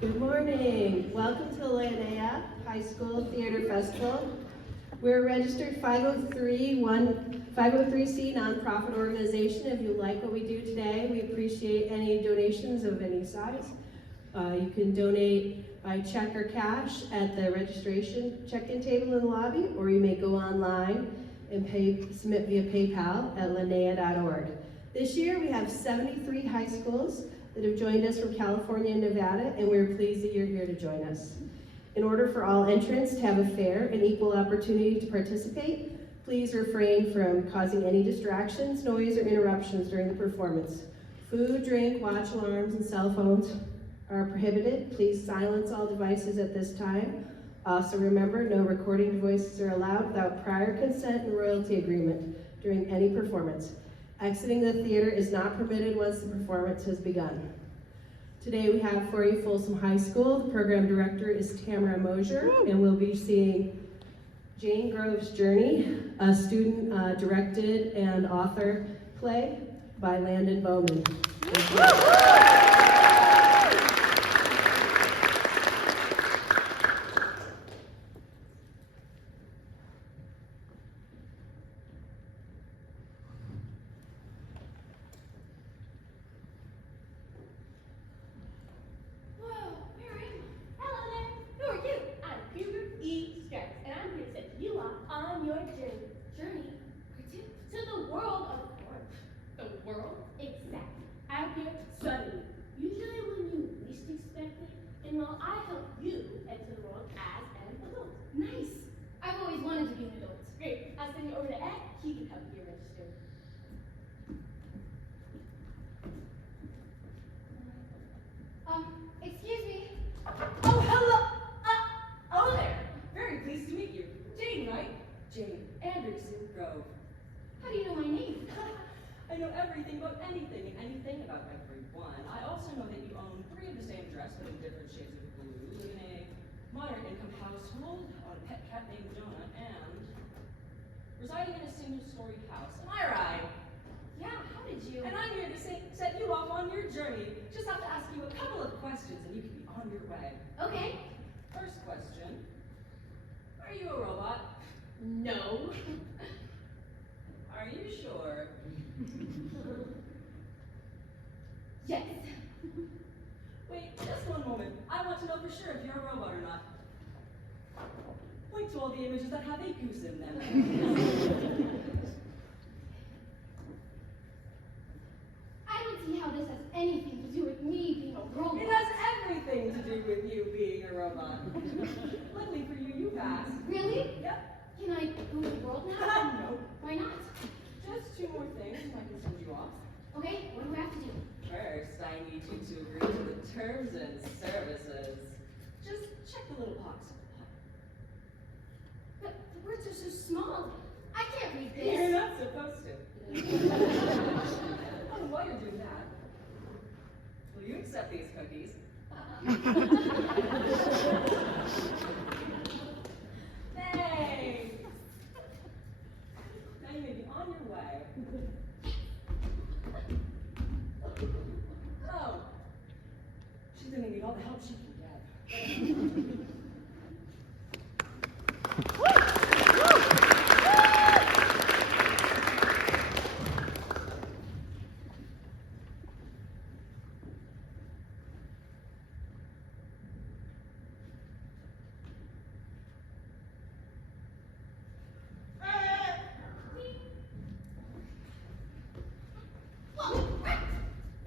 Good morning. Welcome to Lenaea High School Theater Festival. We're a registered 503c nonprofit organization. If you like what we do today, we appreciate any donations of any size. You can donate by check or cash at the registration check-in table in the lobby, or you may go online and submit via PayPal at lenaea.org. This year we have 73 high schools that have joined us from California and Nevada, and we're pleased that you're here to join us. In order for all entrants to have a fair and equal opportunity to participate, please refrain from causing any distractions, noise, or interruptions during the performance. Food, drink, watch alarms, and cell phones are prohibited. Please silence all devices at this time. Also remember, no recording devices are allowed without prior consent and royalty agreement during any performance. Exiting the theater is not permitted once the performance has begun. Today we have for you Folsom High School. The program director is Tamara Mosier, and we'll be seeing Jane Grove's Journey, a student-directed and author play by Landon Bowman. Excuse me. Oh, hello. Oh there. Very pleased to meet you. Jane, right? Jane Anderson Grove. How do you know my name? I know everything about anything and anything about everyone. I also know that you own 3 of the same dress, but in different shades of blue, live in a moderate income household, own a pet cat named Jonah, and residing in a single-story house. Am I right? Yeah, how did you? And I'm here to set you off on your journey. Just have to ask you a couple of questions and you can be on your way. Okay. First question. Are you a robot? No. Are you sure? Yes. Wait, just one moment. I want to know for sure if you're a robot or not. Point to all the images that have a goose in them. I don't see how this has anything to do with me being a robot. It has everything to do with you being a robot. Luckily for you, you passed. Really? Yep. Can I go to the world now? No. Why not? Just 2 more things and I can send you off. Okay, what do I have to do? First, I need you to agree to the terms and services. Just check the little box at the bottom. But the words are so small. I can't read this. You're not supposed to. Oh, while you're doing that, will you accept these cookies? Thanks. Now you may be on your way. Oh, she's gonna need all the help she can get.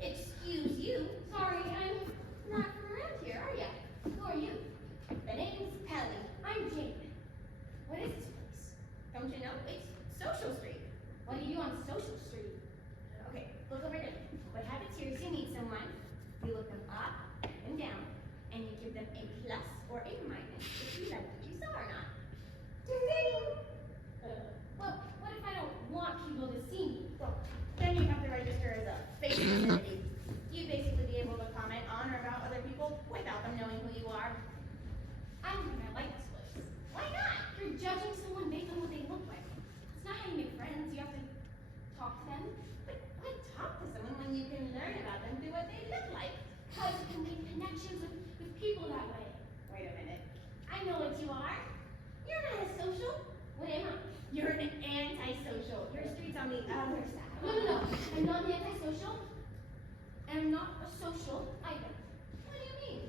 Excuse you. Sorry, I'm not from around here, are ya? Who are you? I'm not antisocial, and I'm not a social either. What do you mean?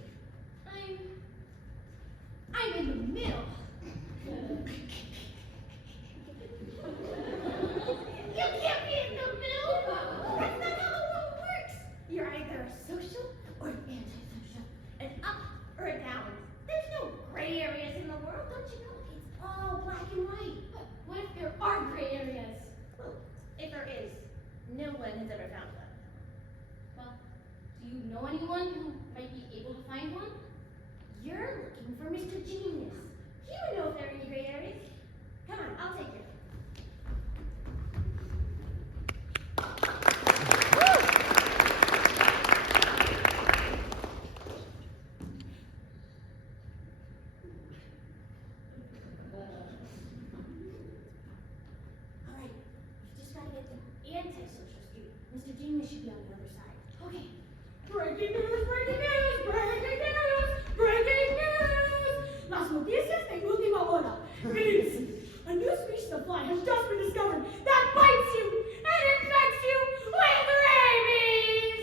I'm in the middle. You can't be in the middle. That's not how the world works. You're either a social or an antisocial, an up or a down. There's no gray areas in the world, don't you know? It's all black and white. But what if there are gray areas? Well, if there is, no one has ever found one. Well, do you know anyone who might be able to find one? You're looking for Mr. Genius. He would know if there are any gray areas. Come on, I'll take it. Alright, we've just got to get the antisocial student. Mr. Genius should be on the other side. Okay. Breaking news, breaking news, breaking news, breaking news! Las noticias de última hora. Please, a new species of fly has just been discovered that bites you and infects you with rabies!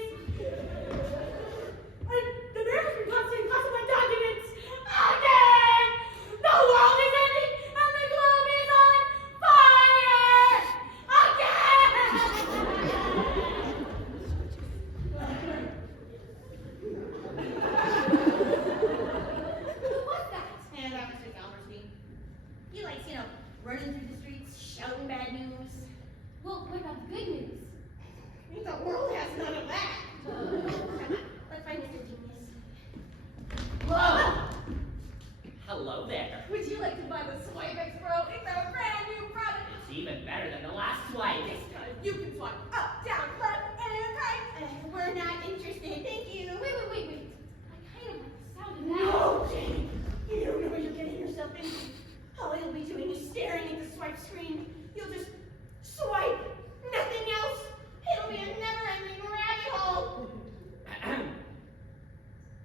And the mayor has been caught stealing classified documents again! The world is ending and the globe is on fire! Again! What's that? And that was just Almerstein. He likes, running through the streets, shouting bad news. Well, what about the good news? The world has none of that. Come on, let's find Mr. Genius. Whoa! Hello there. Would you like to buy the Swipe Expo? It's a brand new product. It's even better than the last swipe. This time you can swipe up, down, left, and right. We're not interested, thank you. Wait. I kind of like the sound of that. No, Jane! You don't know what you're getting yourself into. All you'll be doing is staring at the swipe screen. You'll just swipe, nothing else. It'll be a never-ending rabbit hole.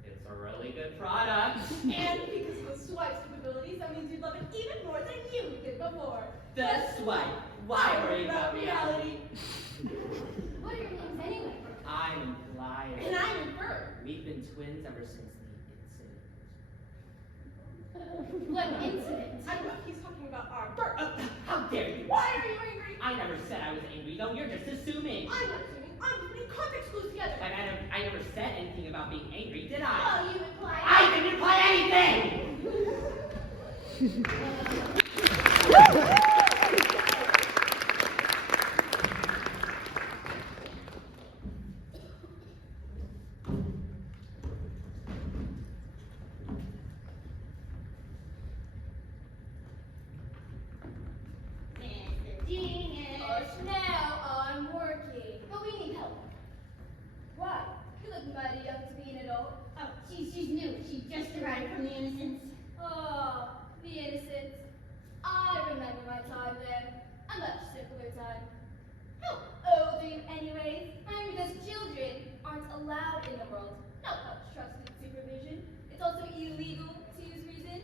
It's a really good product. And because of the swipe's capabilities, that means you'd love it even more than you did before. The swipe. Why worry about reality? What are your names anyway? I'm Implier. And I'm Inferrer. We've been twins ever since the incident. What incident? I know he's talking about our birth. How dare you? Why are you angry? I never said I was angry, though. You're just assuming. I'm not assuming. I'm putting context clues together. But I never said anything about being angry, did I? Oh, you imply. I didn't imply anything! Mr. Genius. Hush now, I'm working. But we need help. Why? You look mighty young to be an adult. Oh, she's new. She just arrived from the Innocents. Oh, the innocence. I remember my time there. A much simpler time. How old are you anyways? Because children aren't allowed in the world. Not much trusted supervision. It's also illegal to use reason.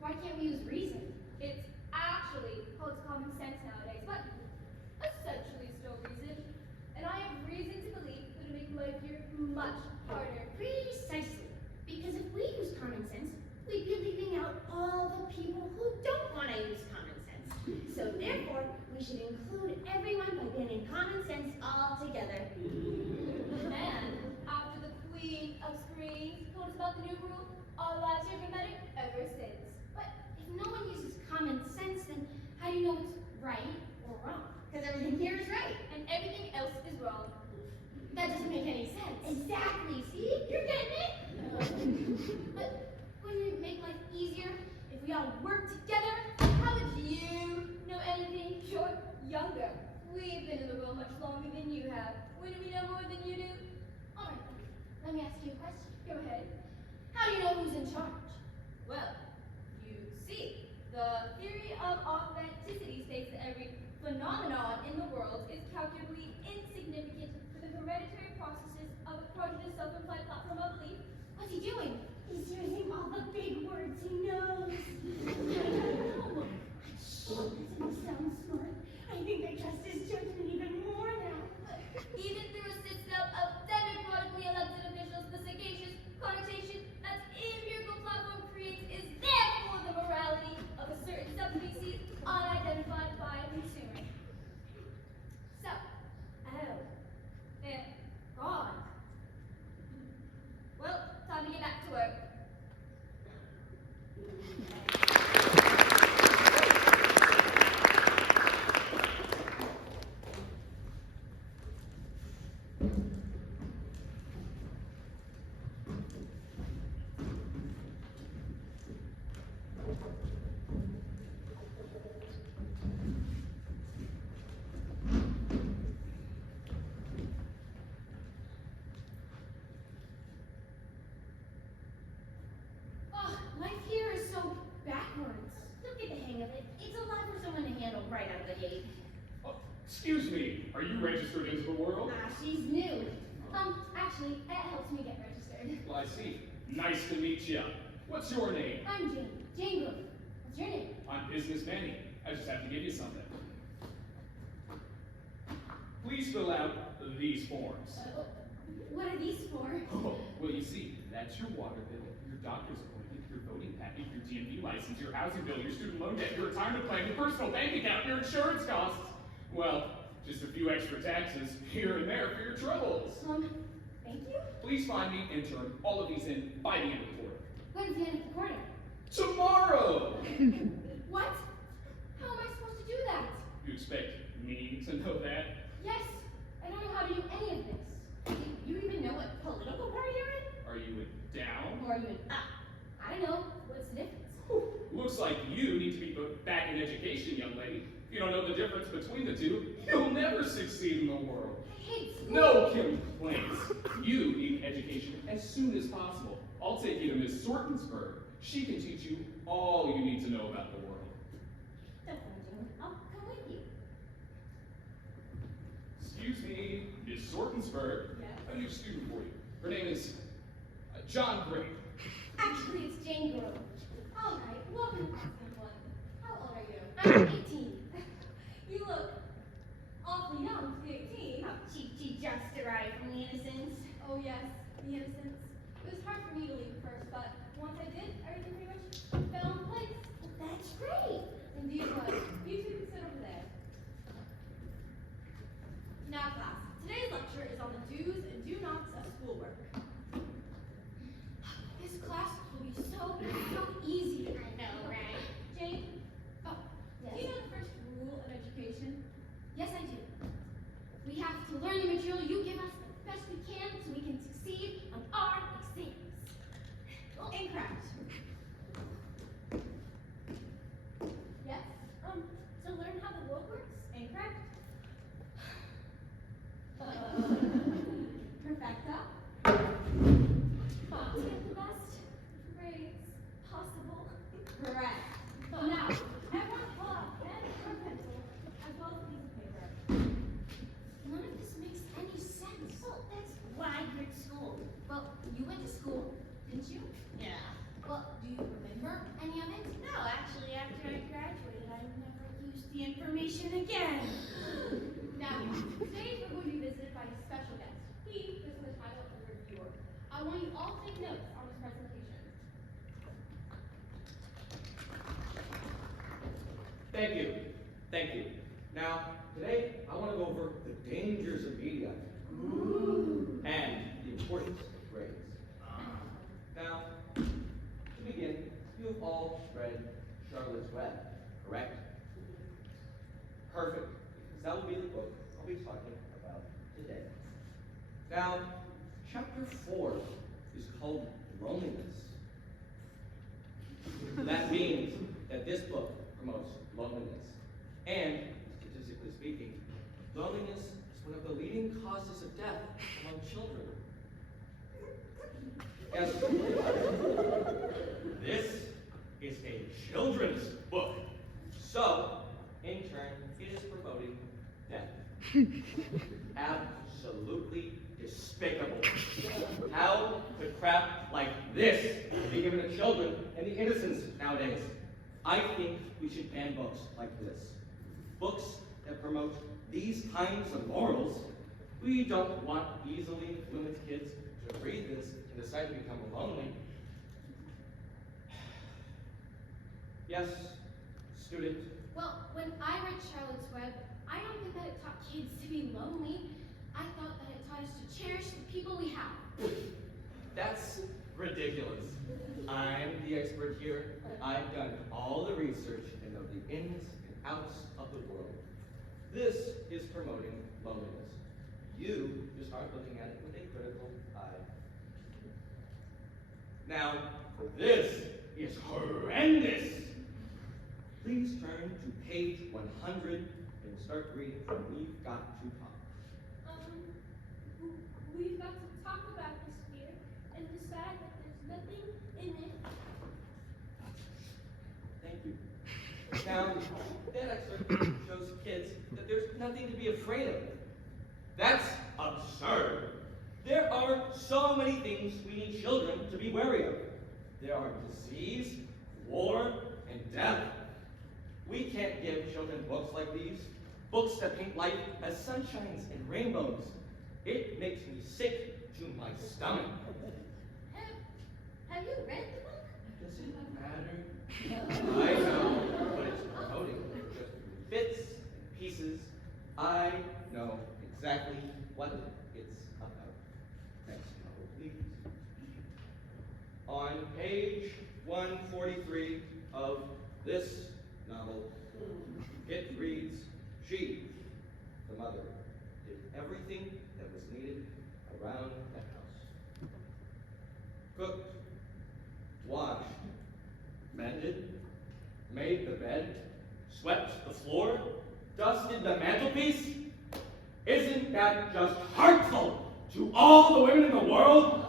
Why can't we use reason? It's actually called common sense nowadays, but essentially still reason. And I have reason to believe it would make life here much harder. Precisely. Because if we use common sense, we'd be leaving out all the people who don't want to use common sense. So therefore, we should include everyone by banning common sense altogether. And after the queen of screens told us about the new rule, our lives have been better ever since. But if no one uses common sense, then how do you know what's right or wrong? Because everything here is right. And everything else is wrong. That doesn't make any sense. Exactly. See? You're getting it? But wouldn't it make life easier if we all worked together? How would you know anything? You're younger. We've been in the world much longer than you have. Wouldn't we know more than you do? All right, let me ask you a question. Go ahead. How do you know who's in charge? Well, you see, the theory of authenticity states that every phenomenon in the world is calculably insignificant for the hereditary processes of a prodigious self-implied platform of belief. What's he doing? He's using all the big words he knows. No. Shh, doesn't he sound smart? I think I trust his judgment even more now. Oh, life here is so backwards. Don't get the hang of it. It's a lot for someone to handle right out of the gate. Oh, excuse me, are you registered into the world? Ah, she's new. Actually, it helps me get registered. Well, I see. Nice to meet you. What's your name? I'm Jane. Jane Grove. What's your name? I'm BusinessManny. I just have to give you something. Please fill out these forms. What are these for? Oh, well, you see, that's your water bill, your doctor's appointment, your voting packet, your DMV license, your housing bill, your student loan debt, your retirement plan, your personal bank account, your insurance costs. Well, just a few extra taxes here and there for your troubles. Thank you. Please find me, intern, all of these in by the end of the quarter. When's the end of the quarter? Tomorrow! What? How am I supposed to do that? You expect me to know that? Yes, I don't know how to do any of this. Do you even know what political party you're in? Are you in down? Or are you in up? I don't know. What's the difference? Whew. Looks like you need to be put back in education, young lady. If you don't know the difference between the two, you'll never succeed in the world. I hate school. No complaints. You need education as soon as possible. I'll take you to Miss Sortensburg. She can teach you all you need to know about the world. Don't worry, Jane. I'll come with you. Excuse me, Miss Sortensburg. Yes? A new student for you. Her name is John Gray. Actually, it's Jane Grove. All right, welcome to Class 1. How old are you? I'm 18. You look awfully young to be 18. She just arrived from the Innocents. Oh yes, the innocence. It was hard for me to leave at first, but once I did, everything pretty much fell into place. That's great. Indeed it was. You two can sit over there. Now class, today's lecture is on the do's and do nots of schoolwork. This class will be so easy. I know, right? Jane, Oh, do you know the first rule of education? Yes, I do. We have to learn the material you give us the best we can so we can succeed on our exams. Incorrect. Yes? To learn how the world works? Incorrect. Perfecta? To get the best grades possible. Correct. Now, everyone pull out pen or pencil as well as a piece of paper. None of this makes any sense. Well, that's why you're at school. Well, you went to school, didn't you? Yeah. Well, do you remember any of it? No, actually, after I graduated, I never used the information again. Now, today we're going to be visited by a special guest. He is in the title of reviewer. I want you all to take notes on this presentation. Thank you. Thank you. Now, today I want to go over the dangers of media and the importance of grades. Now, to begin, you have all read Charlotte's Web, correct? Perfect, because that will be the book I'll be talking about today. Now, chapter 4 is called Loneliness. That means that this book promotes loneliness. And, statistically speaking, loneliness is one of the leading causes of death among children. Yes, this is a children's book. So, in turn, it is promoting death. Absolutely despicable. How could crap like this be given to children and the innocents nowadays? I think we should ban books like this. Books that promote these kinds of morals. We don't want easily influenced kids to read this and decide to become lonely. Yes, student. Well, when I read Charlotte's Web, I don't think that it taught kids to be lonely. I thought that it taught us to cherish the people we have. That's ridiculous. I'm the expert here. I've done all the research and know the ins and outs of the world. This is promoting loneliness. You just start looking at it with a critical eye. Now, this is horrendous. Please turn to page 100 and start reading from We've Got to Talk. We've got to talk about this fear and decide that there's nothing in it. Thank you. Now, that excerpt shows kids that there's nothing to be afraid of. That's absurd. There are so many things we need children to be wary of. There are disease, war, and death. We can't give children books like these, books that paint life as sunshines and rainbows. It makes me sick to my stomach. Have you read the book? Does it matter? I know, but it's promoting just bits and pieces. I know exactly what it's about. Next novel, please. On page 143 of this novel, it reads, she, the mother, did everything that was needed around the house. Cooked, washed, mended, made the bed, swept the floor, dusted the mantelpiece. Isn't that just hurtful to all the women in the world?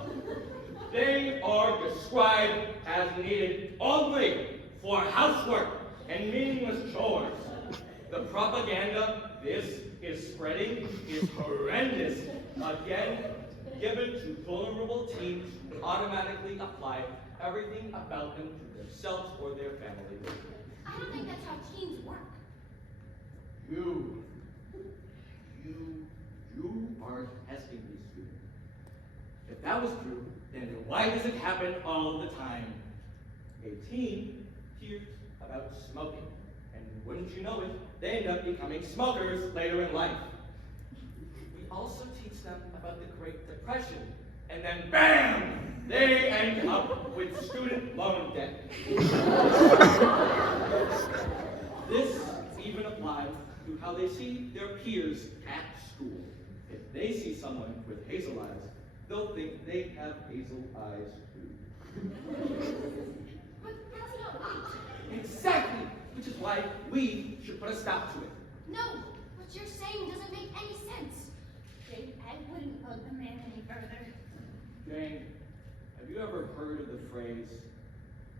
They are described as needed only for housework and meaningless chores. The propaganda this is spreading is horrendous. Again, given to vulnerable teens who automatically apply everything about them to themselves or their family. I don't think that's how teens work. You are testing me, student. If that was true, then why does it happen all the time? A teen hears about smoking, and wouldn't you know it, they end up becoming smokers later in life. We also teach them about the Great Depression, and then BAM! They end up with student loan debt. This even applies to how they see their peers at school. If they see someone with hazel eyes, they'll think they have hazel eyes too. But that's not right. Exactly, which is why we should put a stop to it. No, what you're saying doesn't make any sense. I wouldn't hug the man any further. Jane, have you ever heard of the phrase,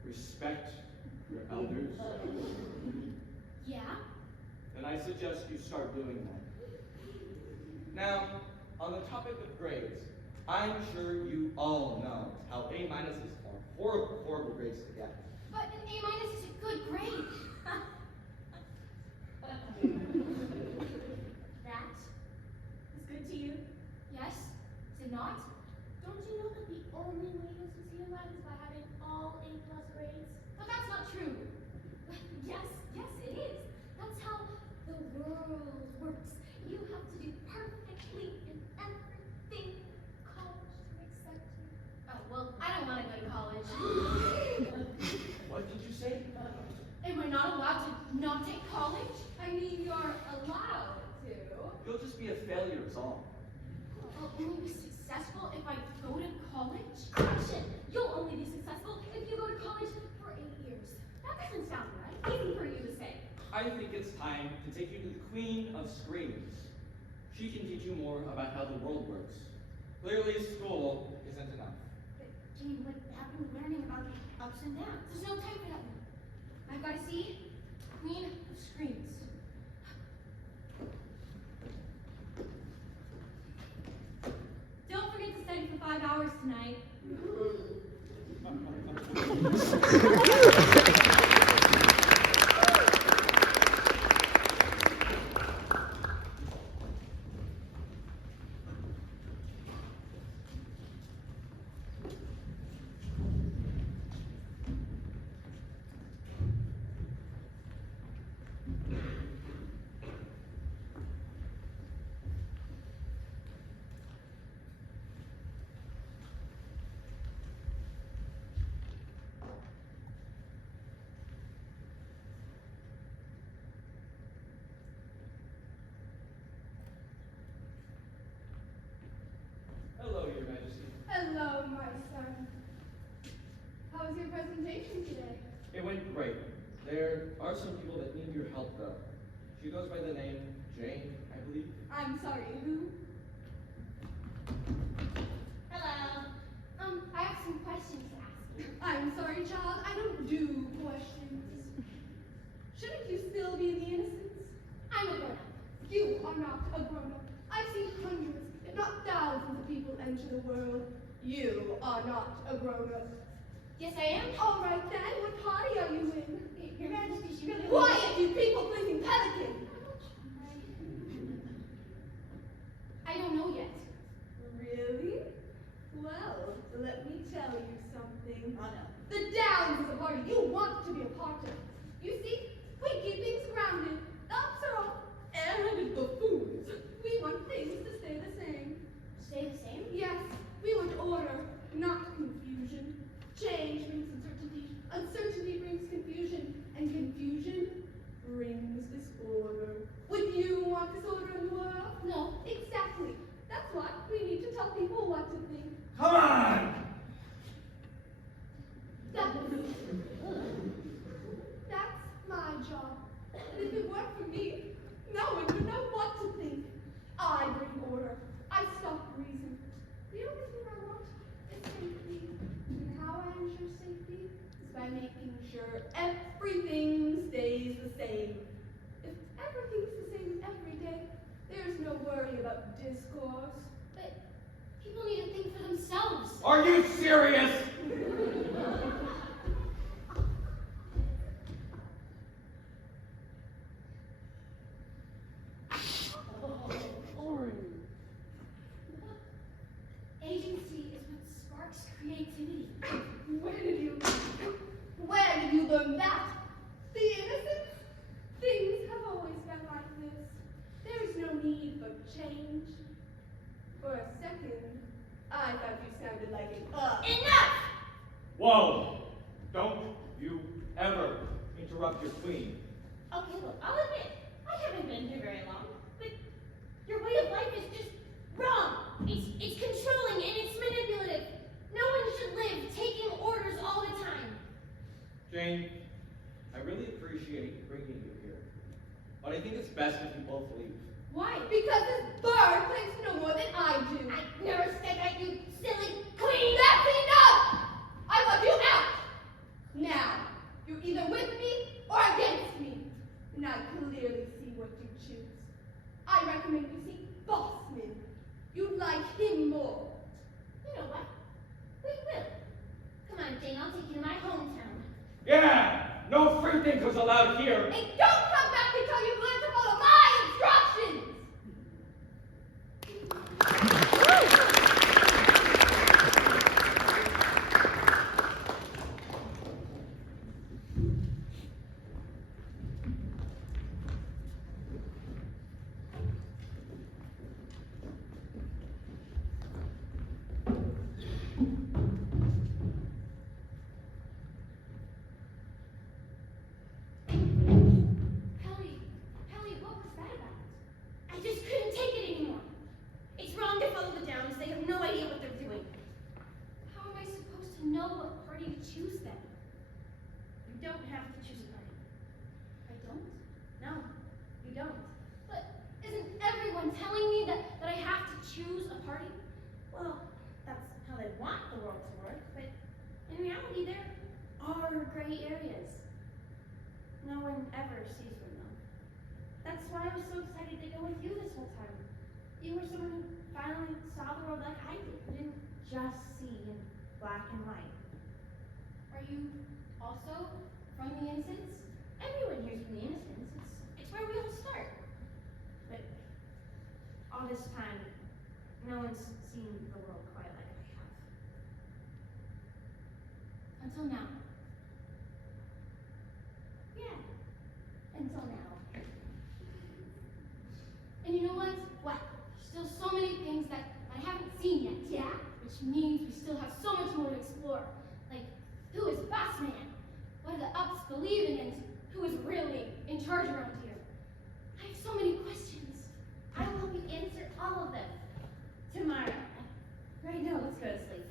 respect your elders? Yeah? Then I suggest you start doing that. Now, on the topic of grades, I'm sure you all know how A- are horrible, horrible grades to get. But an A- is a good grade. That It's good to you? yes? Is it not? Don't you know that the only way to succeed in life is by having all A+ grades? But that's not true. Yes, it is. That's how the world works. You have to do perfectly in everything college to accept you. Oh, well, I don't want to go to college. What did you say? Am I not allowed to not take college? I mean, you're allowed to. You'll just be a failure is all. I'll only be successful if I go to college? Correction! You'll only be successful if you go to college for 8 years. That doesn't sound right. Easy for you to say. I think it's time to take you to the Queen of Screams. She can teach you more about how the world works. Clearly, school isn't enough. But, Jane, what happened to learning about the ups and downs? There's no time for that now. I've got to see Queen of Screams. Don't forget to study for 5 hours tonight. was your presentation today? It went great. There are some people that need your help, though. She goes by the name Jane, I believe. I'm sorry, who? Hello. I have some questions to ask you. I'm sorry, child, I don't do questions. Shouldn't you still be in the innocence? I'm a grown-up. You are not a grown-up. I've seen hundreds, if not thousands of people enter the world. You are not a grown-up. Yes, I am. All right then, what party are you in? Your Majesty, she really Quiet, you people-pleasing pelican! I don't know yet. Really? Well, let me tell you something. Oh, no. The Downs is a party you want to be a part of. You see, we keep things grounded. The ups are up, and buffoons. We want things to stay the same. Stay the same? Yes, we want order, not confusion. Change brings uncertainty. Uncertainty brings confusion. And confusion brings disorder. Would you want disorder in the world? No. Exactly. That's why we need to tell people what to think. Come on! That's my job. And if it weren't for me, no one would know what to think. I bring order. I stop reason. The only thing I want is safety. And how I ensure safety is by making sure everything stays the same. If everything's the same every day, there's no worry about discourse. But people need to think for themselves. Are you serious? Agency is what sparks creativity. Where did you learn that? The innocence? Things have always been like this. There's no need for change. For a second, I thought you sounded like an Enough! Whoa! Don't you ever interrupt your queen. Okay, look, I'll admit, I haven't been here very long, but your way of life is just wrong. It's controlling and it's manipulative. No one should live taking orders all the time. Jane, I really appreciate bringing you here, but I think it's best if you both leave. Why? Because this bird thinks no more than I do. I never said that, you silly queen! That's enough! I want you out! Now, you're either with me or against me. And I clearly see what you choose. I recommend you see Bossman. You'd like him more. You know what? We will. Come on, Jane, I'll take you to my hometown. Yeah! No free thinkers allowed here! And don't come back until you've learned to follow my instructions! Peli, what was that about? I just couldn't take it anymore. It's wrong to follow the Downs. They have no idea what they're doing. How am I supposed to know what party to choose then? You don't have to choose a party. I don't? No, you don't. But isn't everyone telling me that I have to choose a party? Well, that's how they want the world to work, but in reality there are gray areas. No one ever sees from them. That's why I was so excited to go with you this whole time. You were someone who finally saw the world like I did. You didn't just see in black and white. Are you also from the Innocence? Everyone here's from the Innocence. It's where we all start. But all this time, no one's seen the world quite like I have. Until now. Yeah, until now. And you know what? What? There's still so many things that I haven't seen yet. Yeah. Which means we still have so much more to explore. Like, who is Bossman? What do the ups believe in? And who is really in charge around here? I have so many questions. I will help you answer all of them tomorrow. Right now, let's go to sleep.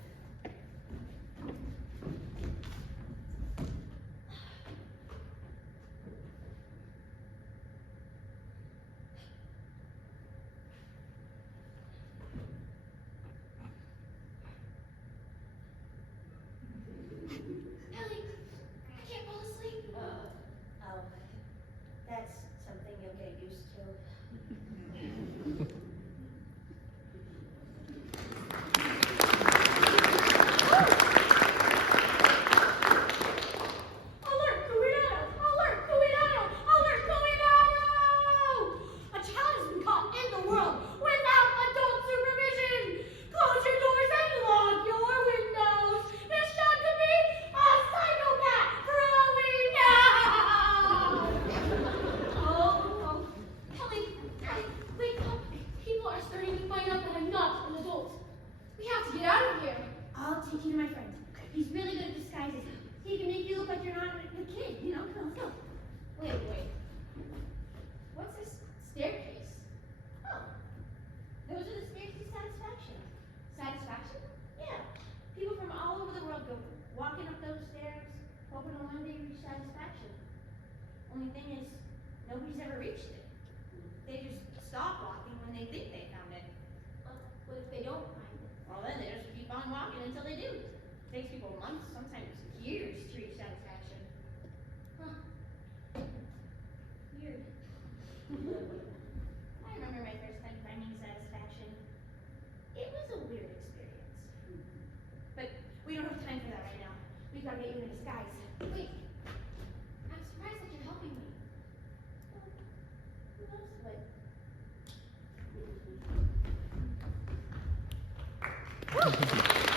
you in disguise. Wait, I'm surprised that you're helping me. Well, who knows what?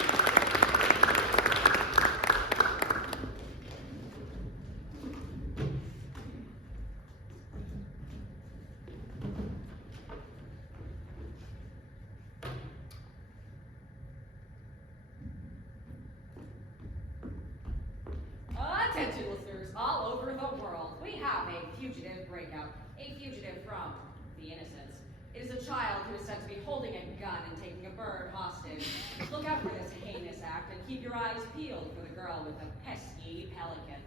Attention listeners all over the world. We have a fugitive breakout. A fugitive from the innocents. It is a child who is said to be holding a gun and taking a bird hostage. Look out for this heinous act and keep your eyes peeled for the girl with the pesky pelican.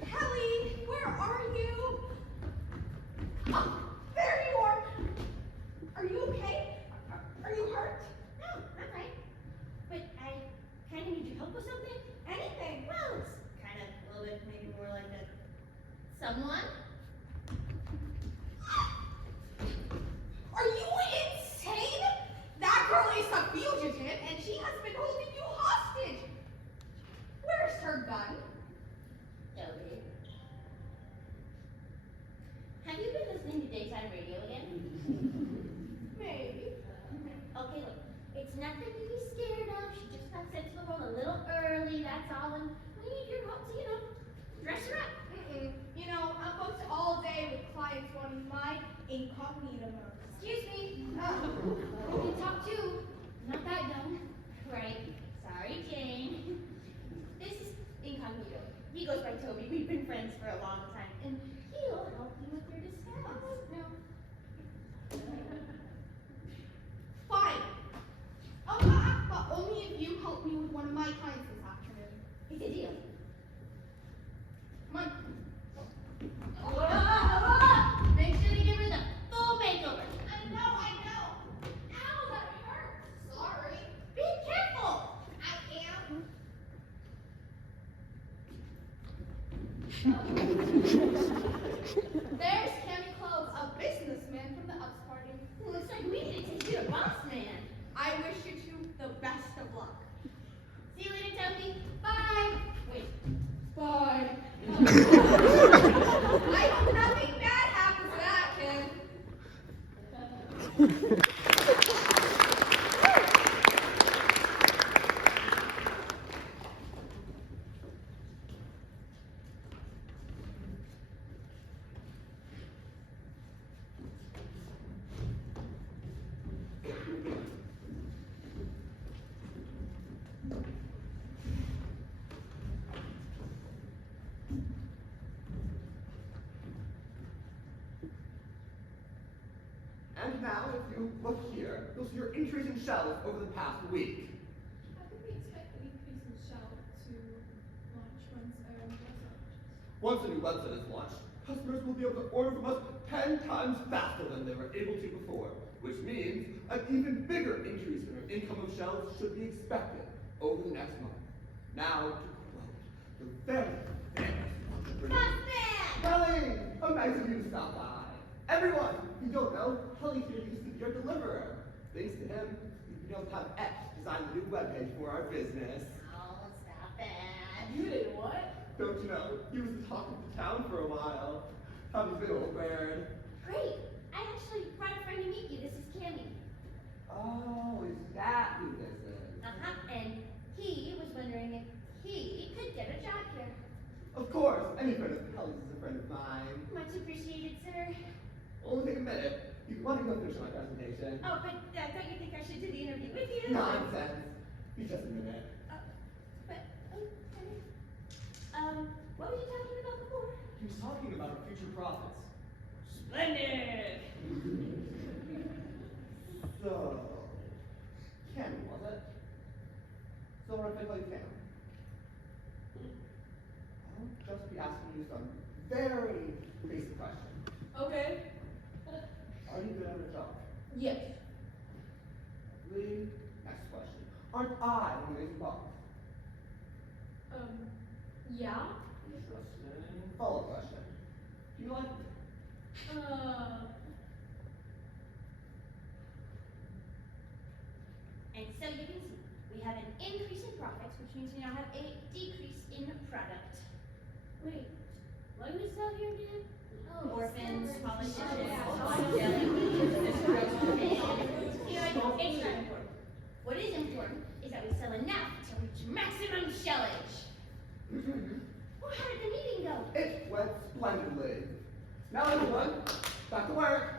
Peli, where are you? Oh, there you are. Are you okay? Are you hurt? No, I'm fine. But I kind of need your help with something. Anything? Well, it's kind of a little bit maybe more like a someone. Are you insane? That girl is a fugitive and she has been holding you hostage. Where's her gun? Toby. Have you been listening to daytime radio again? Maybe. Okay, look, it's nothing to be scared of. She just got sent to the world a little early, that's all, and we need your help to, dress her up. You know, I'm booked all day with clients wanting my Incognito mode. Excuse me. We can talk too. Not that dumb. Right. Sorry, Jane. This is Incognito. He goes by Toby. We've been friends for a long time, and he'll help you with your disguise. No. Fine. But only if you help me with one of my clients this afternoon. It's a deal. Come on. Make sure to give her the full makeover. I know. Ow, that hurts. Sorry. Be careful. I am. There's Cammy Clove, a businessman from the Ups party. Looks like we need to take you to Bossman. I wish you two the best of luck. See you later, Toby. Bye. Wait. Bye. I hope nothing bad happens to that kid. And now, if you look here, you'll see your increase in shells over the past week. How can we expect an increase in shell to launch once our website? Once a new website is launched, customers will be able to order from us 10 times faster than they were able to before, which means an even bigger increase in our income of shells should be expected over the next month. Now, to quote the very famous entrepreneur, Bossman! Peli, how nice of you to stop by. Everyone, if you don't know, Peli here used to be our deliverer. Thanks to him, we've been able to have X design the new webpage for our business. Oh, stop it. You did what? Don't you know, he was the talk of the town for a while. Tommy's been old bird. Great. I actually brought a friend to meet you. This is Cammy. Oh, is that who this is? Uh-huh. And he was wondering if he could get a job here. Of course, any friend of Peli's is a friend of mine. Much appreciated, sir. Only take a minute. You want to go finish my presentation? Oh, but don't you think I should do the interview with you? Nonsense. Be just a minute. But, okay. What were you talking about before? He was talking about our future profits. Splendid! So, Ken, was it? So what if I call you Ken? I'll just be asking you some very basic questions. Okay. Are you good at your job? Yes. Lee, next question. Aren't I an amazing boss? Yeah? Interesting. Follow-up question. Do you like me? And so you can see, we have an increase in profits, which which means we now have a decrease in product. Wait, what do we sell here again? Oh, orphans, politicians, it's not important. What is important is that we sell enough to reach maximum shellage. Well, how did the meeting go? It went splendidly. Now everyone, back to work.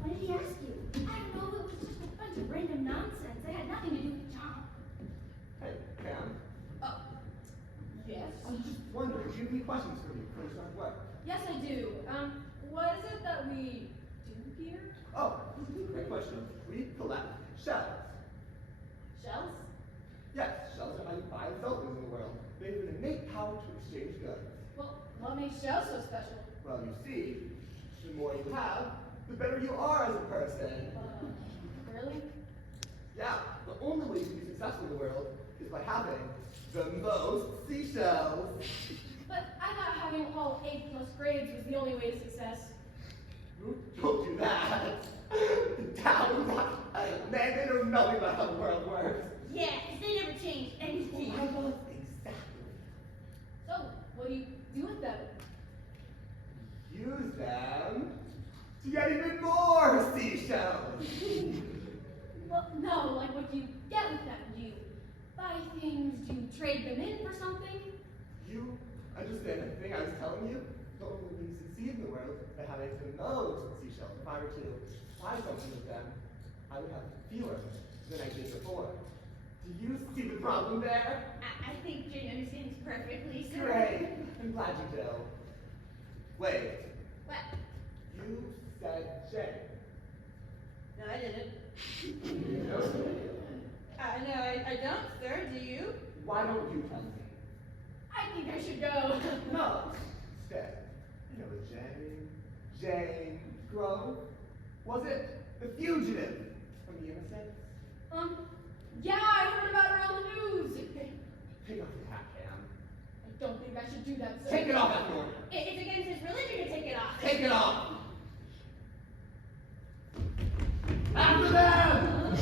What did he ask you? I don't know, it was just a bunch of random nonsense. It had nothing to do with the job. Hey, Cam. Yes? I was just wondering, do you have any questions for me before we start work? Yes, I do. What is it that we do here? Oh, great question. We collect shells. Shells? Yes, shells are how you buy and sell things in the world. They have an innate power to exchange goods. Well, what makes shells so special? Well, you see, the more you have, the better you are as a person. Really? Yeah, the only way you can be successful in the world is by having the most seashells. But I thought having all A+ grades was the only way to success. Who told you that? Down, man, they know nothing about how the world works. Yeah, 'cause they never change anything. Exactly. So, what do you do with them? Use them to get even more seashells. Well, no, like what do you get with them? Do you buy things? Do you trade them in for something? You understand the thing I was telling you? The only way you succeed in the world by having the most seashells. If I were to buy something with them, I would have fewer than I did before. Do you see the problem there? I think Jane understands perfectly, sir. Great. I'm glad you do. Wait, What? you said Jane. No, I didn't. No. No, I don't, sir. Do you? Why don't you tell me? I think I should go. No. Instead, you know a Jane. Jane Grove? Was it the fugitive from the innocent? Yeah, I heard about her on the news. Take off your hat, Cam. I don't think I should do that, sir. Take it off after order. It's against his religion to take it off. Take it off. After them!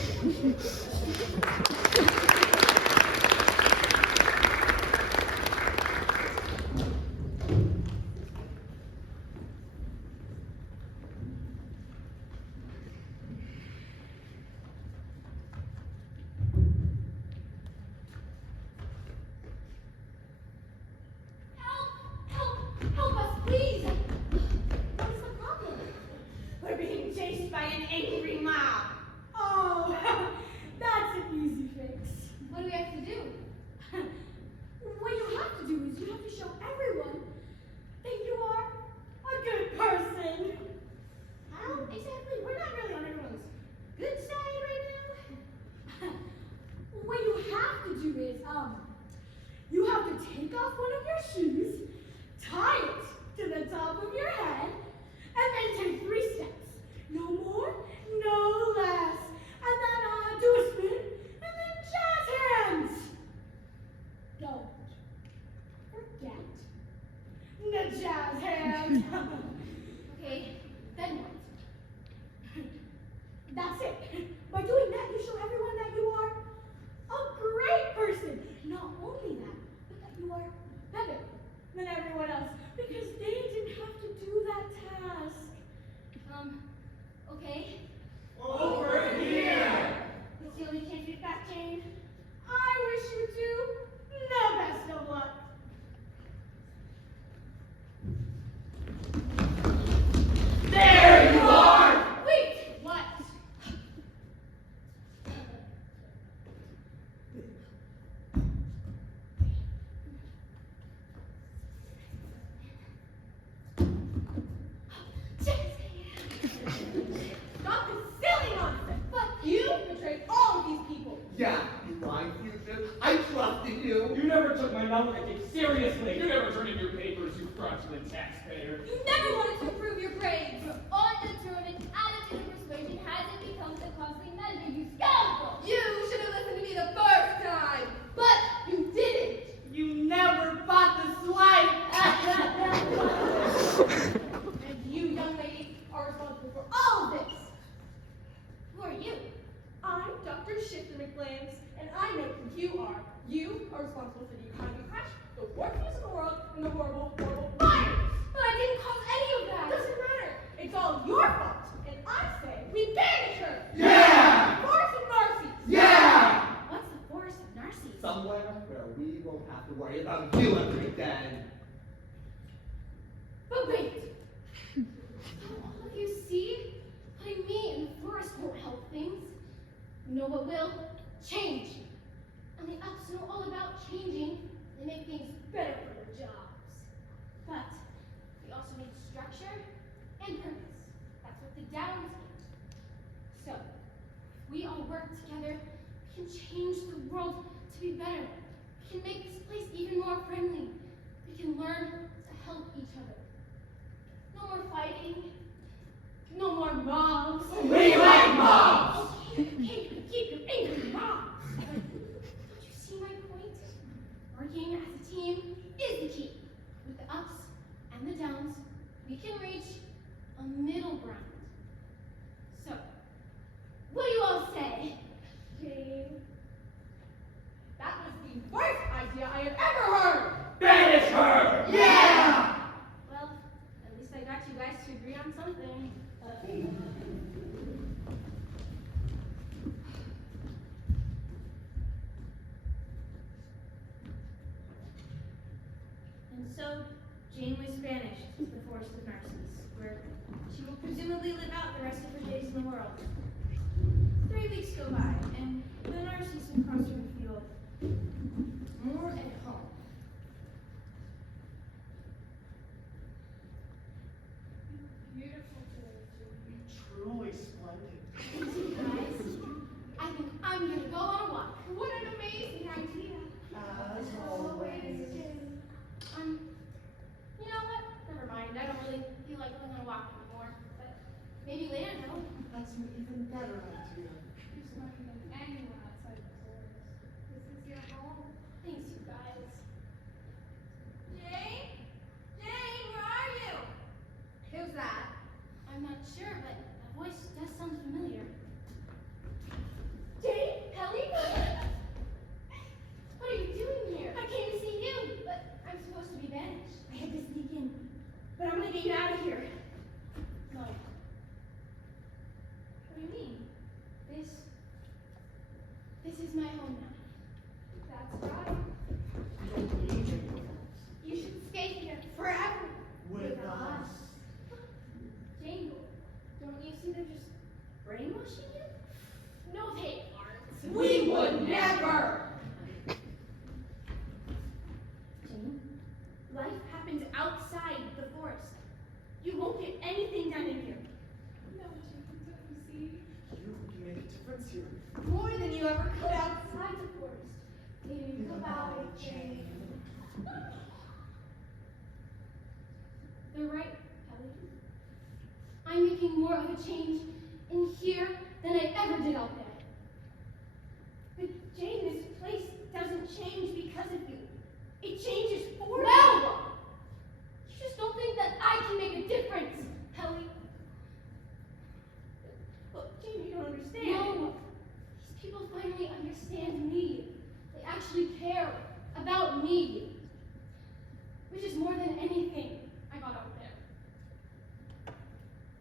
Help us, please! What is the problem? We're being chased by an angry mob. Oh, that's an easy fix. What do we have to do? What you have to do is you have to show everyone that you are a good person. How exactly? We're not really on everyone's good side right now. What you have to do is, you have to take off one of your shoes, tie it to the top of your head, and then take 3 steps. No more, no less. And then do a spin, and then jazz hands. Don't forget the jazz hands. Okay, then what? That's it. By doing that, you show everyone that you are a great person. Not only that, but that you are better than everyone else because they didn't have to do that task. Okay. Over here! It's the only chance we've got, Jane. I wish you two the best of luck. There you are! Wait, what? Stop this silly nonsense. But you betrayed all of these people. Yeah, you lying fugitive. I trusted you. You never took my number I think seriously. You never turned in your papers, you fraudulent taxpayer. You never wanted to improve your grades. Your undetermined attitude and persuasion hasn't become the costly measure, you scoundrel! You should have listened to me the first time, but you didn't. You never bought the swipe. And you, young lady, are responsible for all of this. Who are you? I'm Dr. ShiftersMcBlames, and I make you in the horrible, horrible fires. But I didn't cause any of that. Doesn't matter. It's all your fault. And I say we banish her. Yeah! Forest of Narssie. Yeah! What's the Forest of Narssie? Somewhere where we won't have to worry about you ever again. But wait. Don't all of you see? Putting me in the forest won't help things. You know what will? Change. And the ups know all about changing. They make things better for their jobs. But we also need structure and purpose. That's what the downs need. So, if we all work together, we can change the world to be better. We can make this place even more friendly. We can learn to help each other. No more fighting. No more mobs. We like mobs! Okay, keep your angry mobs. Don't you see my point? Working as a team is the key. With the ups and the downs, we can reach a middle ground. So, what do you all say? Jane. That was the worst idea I have ever heard. Banish her! Yeah! Well, at least I got you guys to agree on something. And so, Jane was banished to the Forest of Narssie, where she will presumably live out the rest of her days in the world. 3 weeks go by, and the Narsies across her feel more at home. Beautiful today, Jane. Truly splendid. Guys, I think I'm gonna go on a walk. What an amazing idea. As always. You know what? Never mind. I don't really feel like going on a walk anymore. But maybe later, no? That's an even better idea. You're smarter than anyone outside the forest. This is your home. Thanks, you guys. Jane? Jane, where are you? Who's that? I'm not sure, but that voice does sound familiar. Jane? Peli? What are you doing here? I came to see you, but I'm supposed to be banished. I had to sneak in, but I'm gonna get you out of here. No. What do you mean? This is my home now. That's right. We don't need anyone else. You should stay here forever. With us. Jangle, don't you see they're just brainwashing you? No, they aren't. We would never. Jane, life happens outside the forest. You won't get anything done in here. No, Jane, don't you see? You can make a difference here. More than you ever could outside the forest. Think about it, Jane. They're right, Peli. I'm making more of a change in here than I ever did out there. But Jane, this place doesn't change because of you. It changes for you. No! You just don't think that I can make a difference, Peli. Look, Jane, you don't understand. No. These people finally understand me. They actually care about me. Which is more than anything I got out there.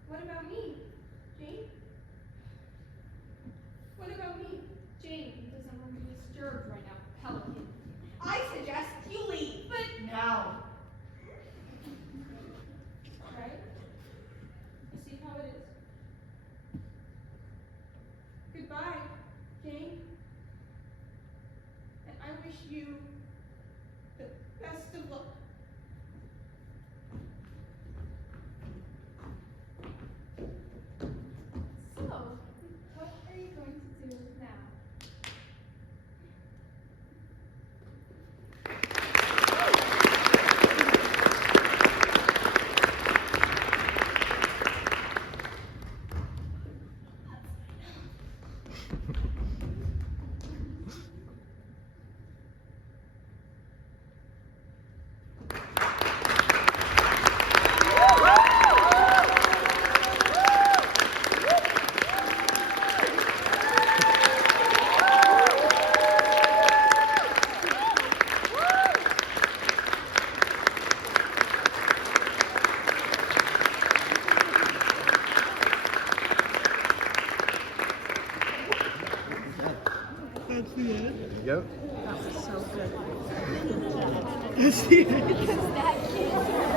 What about me, Jane? Yep. That was so good.